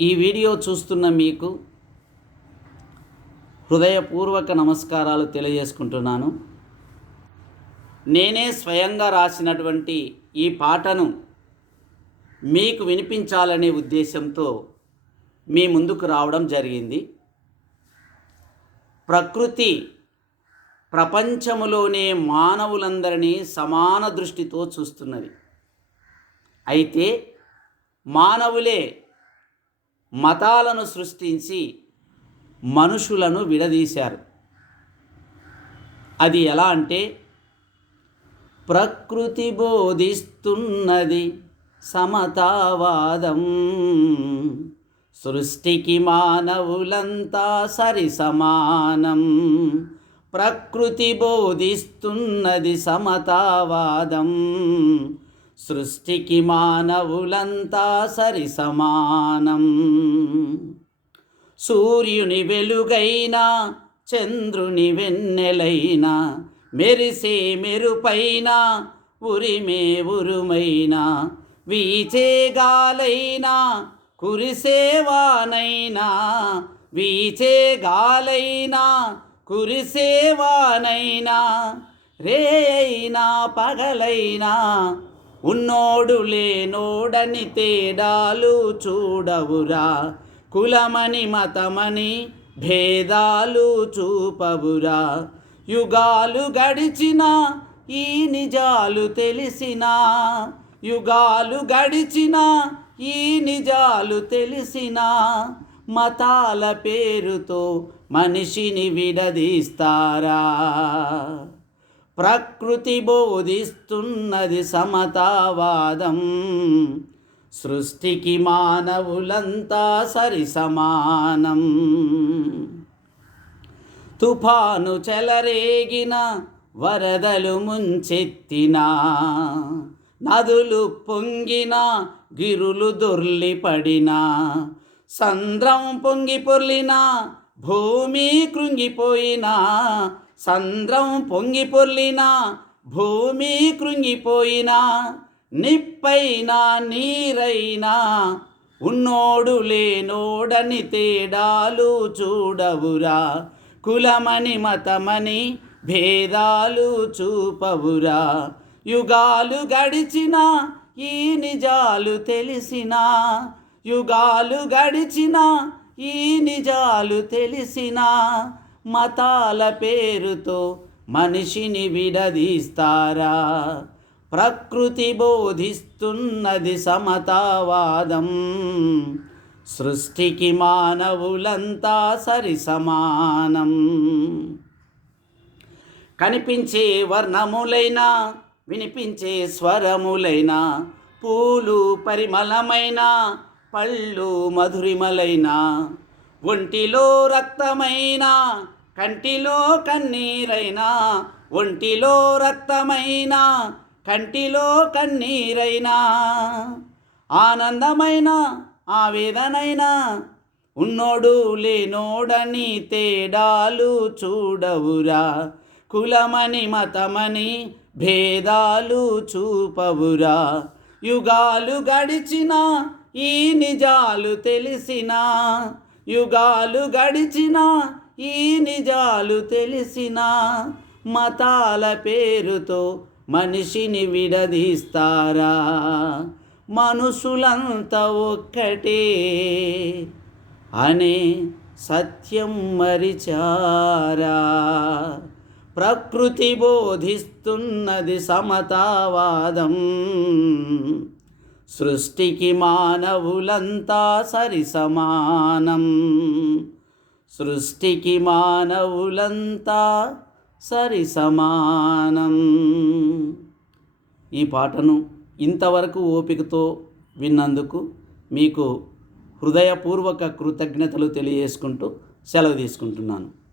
ఈ వీడియో చూస్తున్న మీకు హృదయపూర్వక నమస్కారాలు తెలియజేసుకుంటున్నాను. నేనే స్వయంగా రాసినటువంటి ఈ పాటను మీకు వినిపించాలనే ఉద్దేశంతో మీ ముందుకు రావడం జరిగింది. ప్రకృతి ప్రపంచములోనే మానవులందరినీ సమాన దృష్టితో చూస్తున్నది. అయితే మానవులే మతాలను సృష్టించి మనుషులను విడదీశారు. అది ఎలా అంటే, ప్రకృతి బోధిస్తున్నది సమతావాదం, సృష్టికి మానవులంతా సరి సమానం. ప్రకృతి బోధిస్తున్నది సమతావాదం, సృష్టికి మానవులంతా సరి సమానం. సూర్యుని వెలుగైనా చంద్రుని వెన్నెలైనా, మెరిసే మెరుపైన ఉరిమే ఉరుమైనా, వీచే గాలైనా కురిసే వానైనా, వీచే గాలైనా కురిసే వానైనా, రే అయినా పగలైనా ఉన్నోడు లేనోడని తేడాలు చూడవురా, కులమని మతమని భేదాలు చూపవురా. యుగాలు గడిచినా ఈ నిజాలు తెలిసినా, యుగాలు గడిచినా ఈ నిజాలు తెలిసినా, మతాల పేరుతో మనిషిని విడదీస్తారా. ప్రకృతి బోధిస్తున్నది సమతావాదం, సృష్టికి మానవులంతా సరి సమానం. తుఫాను చెలరేగిన, వరదలు ముంచెత్తిన, నదులు పొంగిన, గిరులు దొర్లిపడిన, సంద్రం పొంగి పొర్లిన, భూమి కృంగిపోయిన, సంద్రం పొంగి పొర్లిన, భూమి కృంగిపోయినా, నిప్పైనా నీరైనా ఉన్నోడు లేనోడని తేడాలు చూడవురా, కులమని మతమని భేదాలు చూపవురా. యుగాలు గడిచినా ఈ నిజాలు తెలిసినా, యుగాలు గడిచినా ఈ నిజాలు తెలిసినా, మతాల పేరుతో మనిషిని విడదీస్తారా. ప్రకృతి బోధిస్తున్నది సమతావాదం, సృష్టికి మానవులంతా సరి సమానం. కనిపించే వర్ణములైనా, వినిపించే స్వరములైన, పూలు పరిమళమైన, పళ్ళు మధురిమలైన, ఒంటిలో రక్తమైన, కంటిలో కన్నీరైనా, ఒంటిలో రక్తమైన, కంటిలో కన్నీరైనా, ఆనందమైన ఆవేదనైనా ఉన్నోడు లేనోడని తేడాలు చూడవురా, కులమని మతమని భేదాలు చూపవురా. యుగాలు గడిచినా ఈ నిజాలు తెలిసినా, యుగాలు గడిచినా ఈ నిజాలు తెలిసినా, మతాల పేరుతో మనిషిని విడదీస్తారా. మనుషులంతా ఒక్కటే అనే సత్యం మరిచారా. ప్రకృతి బోధిస్తున్నది సమతావాదం, సృష్టికి మానవులంతా సరి సమానం, సృష్టికి మానవులంతా సరి సమానం. ఈ పాటను ఇంతవరకు ఓపికతో విన్నందుకు మీకు హృదయపూర్వక కృతజ్ఞతలు తెలియజేసుకుంటూ సెలవు తీసుకుంటున్నాను.